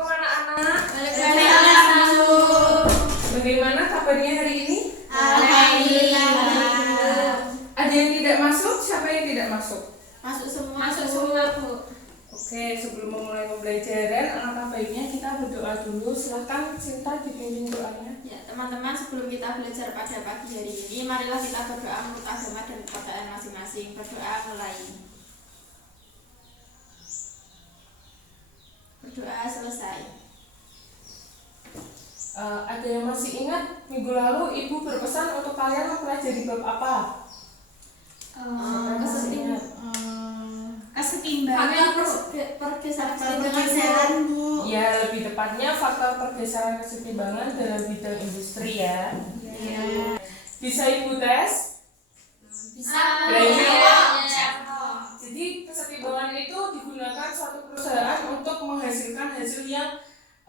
Assalamualaikum anak-anak. Waalaikumsalam. Bagaimana kabarnya hari ini? Alhamdulillah. Ada yang tidak masuk? Siapa yang tidak masuk? Masuk semua, Bu. Oke, sebelum memulai pembelajaran, alangkah baiknya kita berdoa dulu. Silahkan Sinta dipimpin doanya. Ya, teman-teman, sebelum kita belajar pada pagi hari ini, marilah kita berdoa menurut agama dan kepercayaan masing-masing. Berdoa mulai. Berdoa selesai. Ada yang masih ingat minggu lalu Ibu berpesan untuk kalian mempelajari bab apa? Kesetimbangan pergeseran, Bu. Ya, lebih tepatnya faktor pergeseran kesetimbangan dalam bidang industri ya. Ya. Bisa Ibu tes? Bisa. Jadi kesetimbangan itu digunakan suatu perusahaan untuk menghasilkan hasil yang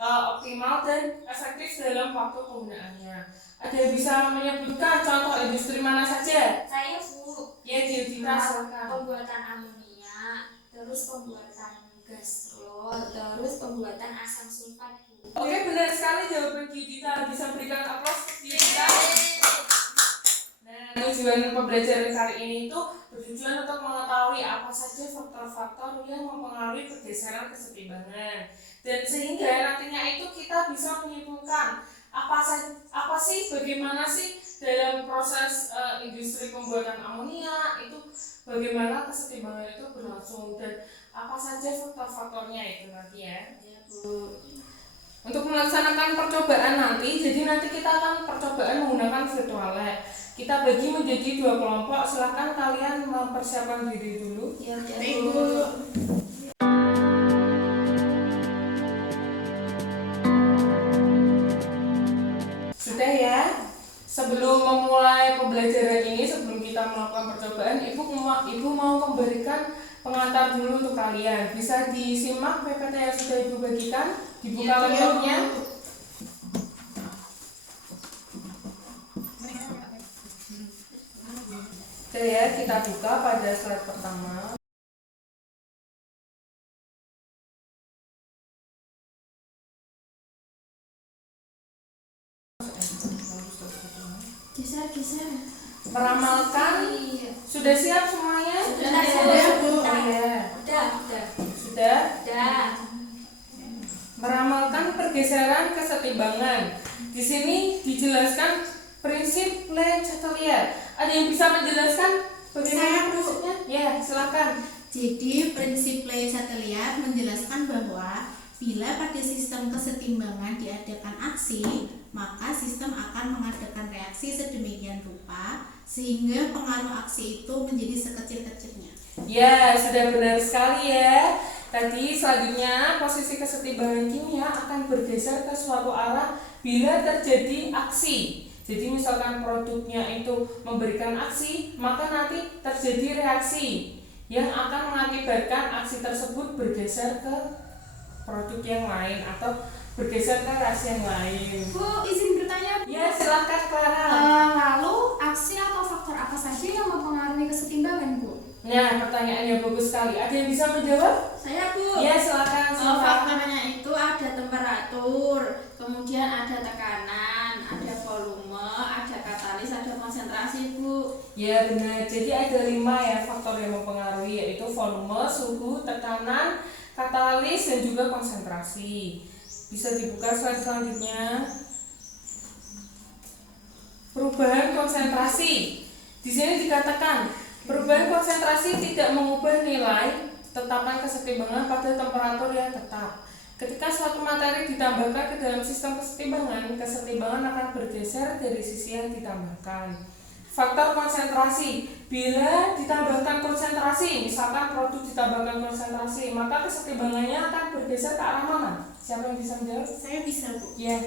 optimal dan efektif dalam waktu penggunaannya. Ada yang bisa menyebutkan contoh industri mana saja? Saya, Bu. Ya, Dita, silakan. Pembuatan amonia, terus pembuatan gas klor, terus pembuatan asam sulfat, Bu. Oke, benar sekali jawaban Dita. Bisa berikan aplaus Dita. Nah, tujuan pembelajaran kali ini itu bertujuan untuk mengetahui apa saja faktor-faktor yang mempengaruhi pergeseran kesetimbangan, dan sehingga nantinya itu kita bisa menyimpulkan apa sih, bagaimana sih dalam proses industri pembuatan amonia itu bagaimana kesetimbangan itu berlangsung dan apa saja faktor-faktornya itu nanti ya. Ya, Bu. Untuk melaksanakan percobaan nanti, jadi nanti kita akan percobaan menggunakan virtual lab. Kita bagi menjadi 2 kelompok. Silahkan kalian mempersiapkan diri dulu. Ya, Bu. Sudah ya. Sebelum memulai pembelajaran ini, sebelum kita melakukan percobaan, Ibu mau memberikan pengantar dulu untuk kalian. Bisa disimak PPT yang sudah Ibu bagikan. Dibuka laptopnya. Oke ya, kita buka pada slide pertama. Geser. Meramalkan. Sudah siap semuanya? Sudah, Bu. Oh iya. Sudah? Meramalkan pergeseran kesetimbangan. Di sini dijelaskan prinsip Le Chatelier. Ada yang bisa menjelaskan bagaimana prinsipnya? Ya, silakan. Jadi prinsip Le Chatelier menjelaskan bahwa bila pada sistem kesetimbangan diadakan aksi, maka sistem akan mengadakan reaksi sedemikian rupa sehingga pengaruh aksi itu menjadi sekecil-kecilnya. Ya, sudah benar sekali ya. Tadi selanjutnya posisi kesetimbangan kimia akan bergeser ke suatu arah bila terjadi aksi. Jadi misalkan produknya itu memberikan aksi, maka nanti terjadi reaksi yang akan mengakibatkan aksi tersebut bergeser ke produk yang lain atau bergeser ke reaksi yang lain. Bu, izin bertanya, Bu. Ya, silakan Clara. Lalu aksi atau faktor apa saja yang mempengaruhi kesetimbangan, Bu? Nah, pertanyaannya bagus sekali. Ada yang bisa menjawab? Saya, Bu. Ya, silakan. Faktornya itu ada temperatur, kemudian ada tekanan, ada volume, ada katalis, ada konsentrasi, Bu. Ya, benar. Jadi ada 5 ya faktor yang mempengaruhi, yaitu volume, suhu, tekanan, katalis, dan juga konsentrasi. Bisa dibuka slide selanjutnya. Perubahan konsentrasi. Di sini dikatakan perubahan konsentrasi tidak mengubah nilai tetapan kesetimbangan pada temperatur yang tetap. Ketika suatu materi ditambahkan ke dalam sistem kesetimbangan akan bergeser dari sisi yang ditambahkan. Faktor konsentrasi. Bila ditambahkan konsentrasi, misalkan produk ditambahkan konsentrasi, maka kesetimbangannya akan bergeser ke arah mana? Siapa yang bisa menjawab? Saya bisa, Bu. Ya.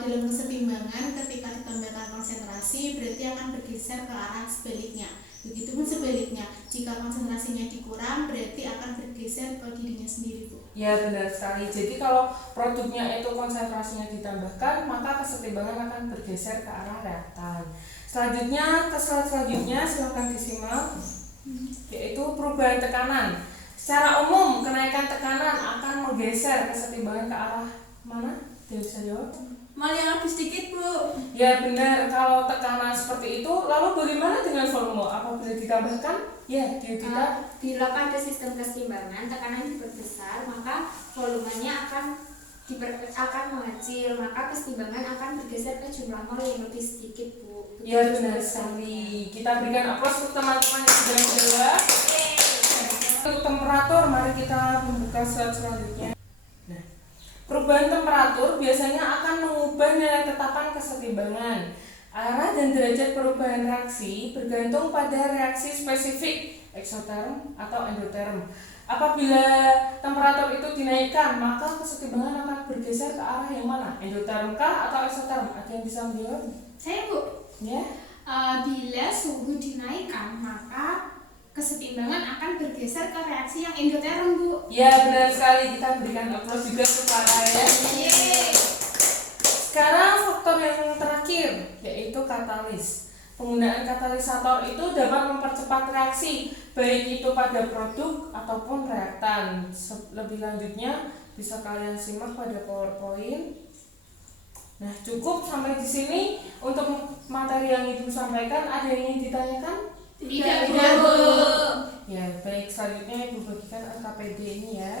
Dalam kesetimbangan ketika ditambahkan konsentrasi berarti akan bergeser ke arah sebaliknya. Begitupun sebaliknya, jika konsentrasinya dikurang berarti akan bergeser ke dirinya sendiri, Bu. Ya, benar sekali. Jadi kalau produknya itu konsentrasinya ditambahkan, maka kesetimbangan akan bergeser ke arah reaktan. Selanjutnya, ke slide selanjutnya silakan disimak, yaitu perubahan tekanan. Secara umum, kenaikan tekanan akan menggeser kesetimbangan ke arah mana? Dia bisa jawab? Mal yang lebih sedikit, Bu. Ya benar, kalau tekanan seperti itu, lalu bagaimana dengan volume? Apabila ditambahkan? Ya, kita Bila pada sistem kesetimbangan tekanan diperbesar, maka volumenya akan mengecil, maka kesetimbangan akan bergeser ke jumlah mol yang lebih sedikit, Bu. ya benar sekali. Kita berikan aplaus untuk teman-teman yang sudah menjawab. Untuk temperatur, mari kita membuka slide selanjutnya. Nah, perubahan temperatur biasanya akan mengubah nilai tetapan kesetimbangan. Arah dan derajat perubahan reaksi bergantung pada reaksi spesifik, eksoterm atau endoterm. Apabila temperatur itu dinaikkan, maka kesetimbangan akan bergeser ke arah yang mana? Endoterm kah atau eksoterm? Ada yang bisa menjawab? Saya Bu, Ya. bila suhu dinaikkan maka kesetimbangan akan bergeser ke reaksi yang endoterm, Bu. Ya benar sekali, kita berikan aplaus juga kepada ya. Sekarang faktor yang terakhir yaitu katalis. Penggunaan katalisator itu dapat mempercepat reaksi baik itu pada produk ataupun reaktan. Lebih lanjutnya bisa kalian simak pada PowerPoint. Nah, cukup sampai di sini untuk materi yang Ibu sampaikan. Ada yang ingin ditanyakan? Tidak, Bu. Ya, baik. Selanjutnya Ibu bagikan LKPD ini ya.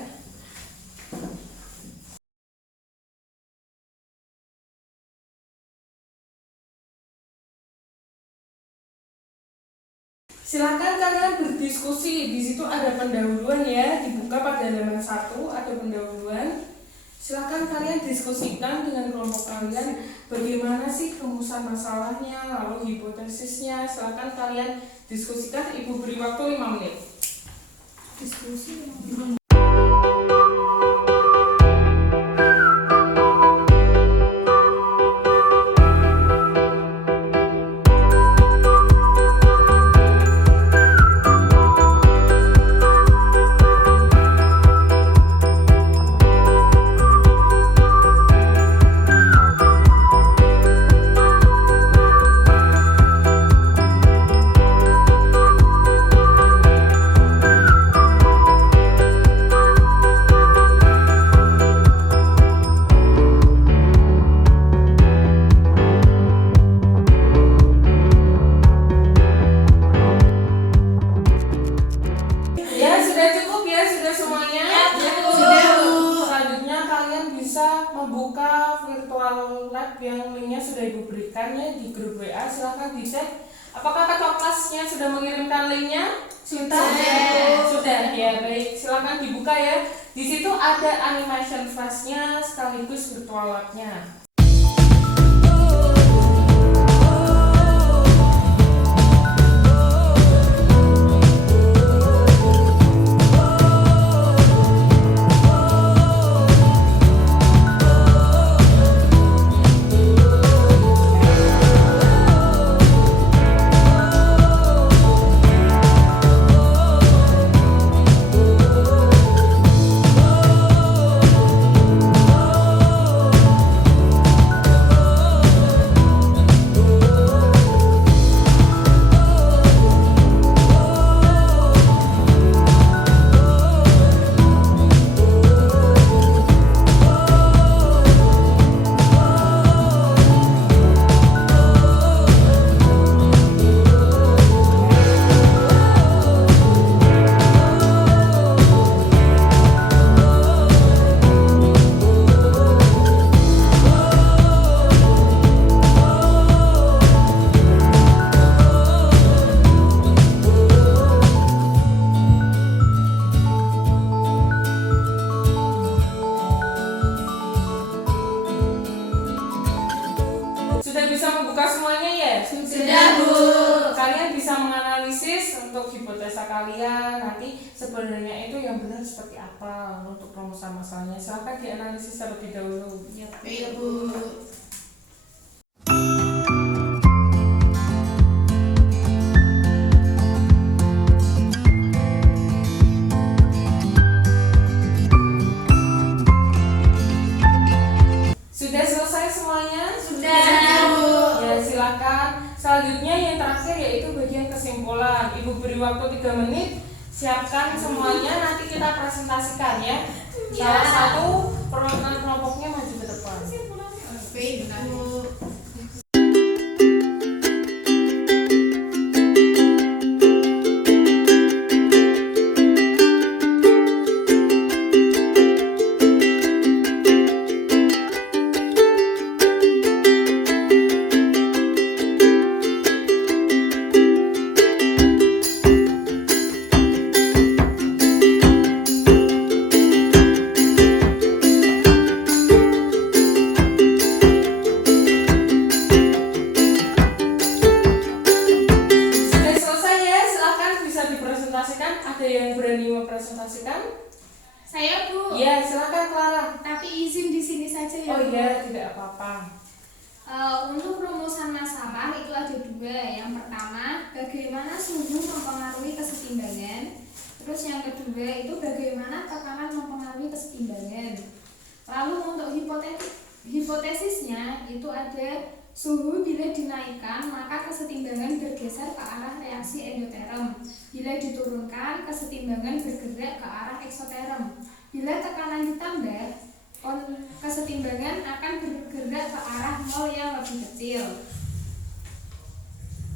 Silakan kalian berdiskusi. Di situ ada pendahuluan ya, dibuka pada halaman 1 ada pendahuluan. Silakan kalian diskusikan dengan kelompok kalian bagaimana sih rumusan masalahnya, lalu hipotesisnya. Silakan kalian diskusikan. Ibu beri waktu 5 menit. Diskusi. Ya, sudah cukup ya, sudah semuanya? Sudah, Bu. Selanjutnya kalian bisa membuka virtual lab yang linknya sudah Ibu berikan ya di grup WA. Silahkan dicek. Apakah kakak kelasnya sudah mengirimkan linknya? Sudah? Sudah, ya baik. Silahkan dibuka ya. Di situ ada animation flash-nya sekaligus virtual lab-nya. Sudah bisa membuka semuanya ya? Sudah, Bu. Kalian bisa menganalisis untuk hipotesa kalian nanti sebenarnya itu yang benar seperti apa untuk rumusan masalahnya. Silakan dianalisis terlebih dahulu. Baik, Bu. Sudah selesai semuanya? Sudah. Ya, silakan. Selanjutnya yang terakhir yaitu bagian kesimpulan. Ibu beri waktu 3 menit. siapkan semuanya, nanti kita presentasikan ya. Ya. Salah satu perwakilan kelompoknya maju ke depan. Baik, Bu. Sudah selesai ya, silakan bisa dipresentasikan. Ada yang berani mempresentasikan? Saya Bu. Ya, silakan Clara. Tapi izin di sini saja ya. Oh Bu. iya, tidak apa-apa. Untuk rumusan masalah itu ada dua. Yang pertama, bagaimana suhu mempengaruhi kesetimbangan. Terus yang kedua itu bagaimana tekanan mempengaruhi kesetimbangan. Lalu untuk hipotesisnya itu ada suhu bila dinaikkan maka kesetimbangan bergeser ke arah reaksi endoterm. Bila diturunkan kesetimbangan bergerak ke arah eksoterm. Bila tekanan ditambah kesetimbangan akan bergerak ke arah mol yang lebih kecil.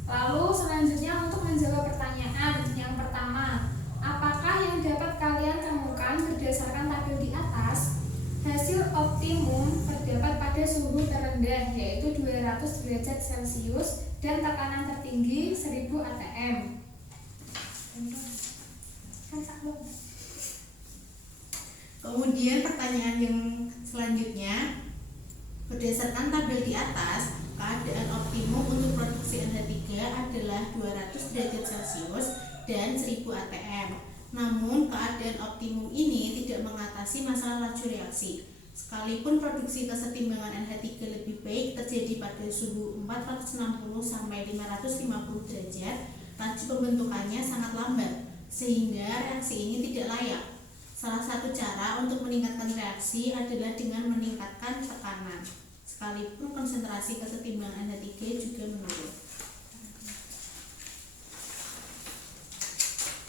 Lalu selanjutnya untuk menjawab pertanyaan yang pertama, apakah yang dapat kalian temukan berdasarkan tabel di atas? Hasil optimum terdapat pada suhu terendah yaitu 200 derajat Celcius dan tekanan tertinggi 1000 atm. Kemudian pertanyaan yang selanjutnya, berdasarkan tabel di atas, keadaan optimum untuk produksi NH3 adalah 200 derajat Celcius dan 1000 atm. Namun keadaan optimum ini tidak mengatasi masalah laju reaksi. Sekalipun produksi kesetimbangan NH3 lebih baik terjadi pada suhu 460 sampai 550 derajat, laju pembentukannya sangat lambat sehingga reaksi ini tidak layak. Salah satu cara untuk meningkatkan reaksi adalah dengan meningkatkan tekanan. Sekalipun konsentrasi kesetimbangan NH3 juga menurun.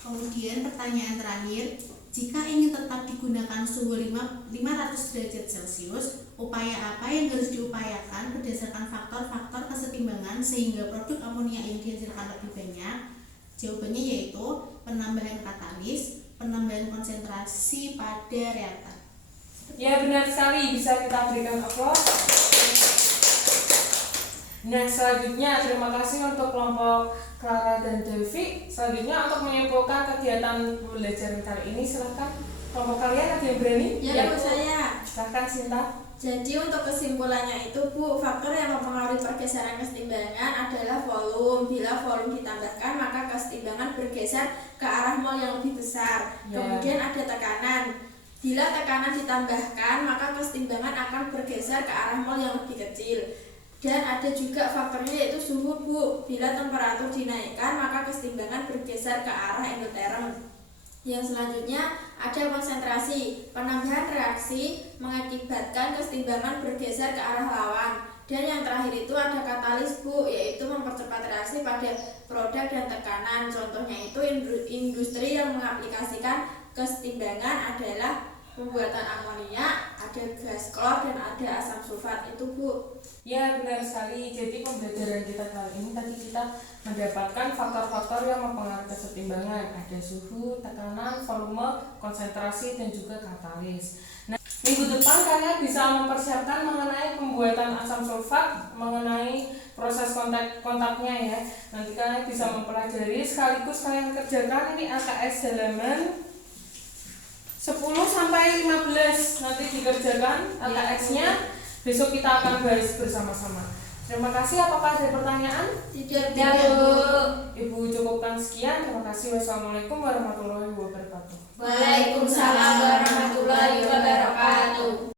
Kemudian pertanyaan terakhir, jika ingin tetap digunakan suhu 500 derajat Celcius, upaya apa yang harus diupayakan berdasarkan faktor-faktor kesetimbangan sehingga produk amonia yang dihasilkan lebih banyak? Jawabannya yaitu penambahan katalis, penambahan konsentrasi pada reaktan. Ya benar sekali, bisa kita berikan aplaus. Nah selanjutnya terima kasih untuk kelompok Clara dan Devi. Selanjutnya untuk menyimpulkan kegiatan pembelajaran kali ini, silakan kelompok kalian ada yang berani? Ya Bu, saya. Silakan Sinta. Jadi untuk kesimpulannya itu Bu, faktor yang mempengaruhi pergeseran kesetimbangan adalah volume. Bila volume ditambahkan maka kesetimbangan bergeser ke arah mol yang lebih besar. Ya. Kemudian ada tekanan. Bila tekanan ditambahkan maka kesetimbangan akan bergeser ke arah mol yang lebih kecil. Dan ada juga faktornya yaitu suhu Bu. Bila temperatur dinaikkan maka kesetimbangan bergeser ke arah endoterm. Yang selanjutnya ada konsentrasi. Penambahan reaksi mengakibatkan kesetimbangan bergeser ke arah lawan. Dan yang terakhir itu ada katalis Bu, yaitu mempercepat reaksi pada produk dan tekanan. Contohnya itu industri yang mengaplikasikan kesetimbangan adalah pembuatan amonia, ada gas klor dan ada asam sulfat itu Bu. Ya benar sekali. Jadi pembelajaran kita kali ini tadi kita mendapatkan faktor-faktor yang mempengaruhi kesetimbangan. Ada suhu, tekanan, volume, konsentrasi dan juga katalis. Nah, minggu depan kalian bisa mempersiapkan mengenai pembuatan asam sulfat, mengenai proses kontaknya ya. Nanti kalian bisa mempelajari sekaligus kalian kerjakan ini AKS halaman 10 sampai 15 nanti dikerjakan AKS-nya. Besok kita akan bahas bersama-sama. Terima kasih. Apakah ada pertanyaan? Tidak Bu. Ibu cukupkan sekian. Terima kasih. Wassalamualaikum warahmatullahi wabarakatuh. Waalaikumsalam warahmatullahi wabarakatuh.